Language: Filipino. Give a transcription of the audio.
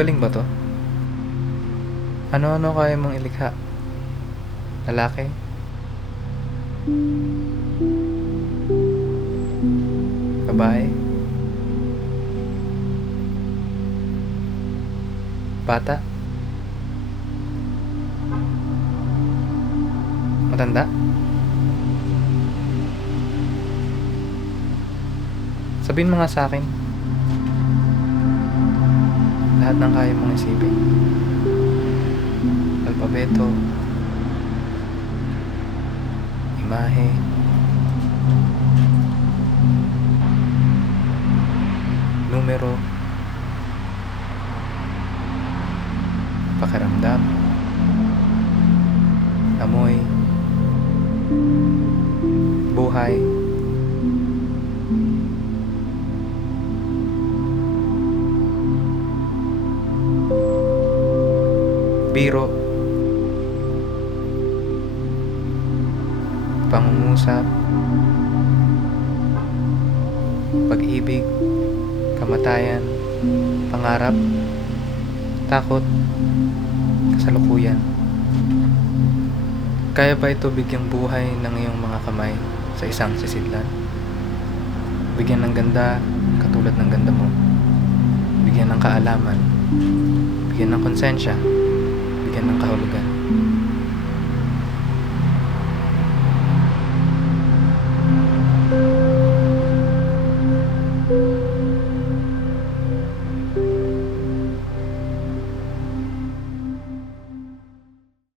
Magaling ba 'to? Ano-ano kaya mong ilikha? Lalaki? Babae? Bata? Matanda? Sabihin mo nga sa'kin, lahat ng kaya mong isipin. Alpabeto, imahe, numero, pakiramdam, amoy, buhay, biro, pangungusap, pag-ibig, kamatayan, pangarap, takot, kasalukuyan. Kaya ba ito bigyang buhay ng iyong mga kamay sa isang sisidlan? Bigyan ng ganda katulad ng ganda mo. Bigyan ng kaalaman. Bigyan ng konsensya. Bigyan ng kahulugan.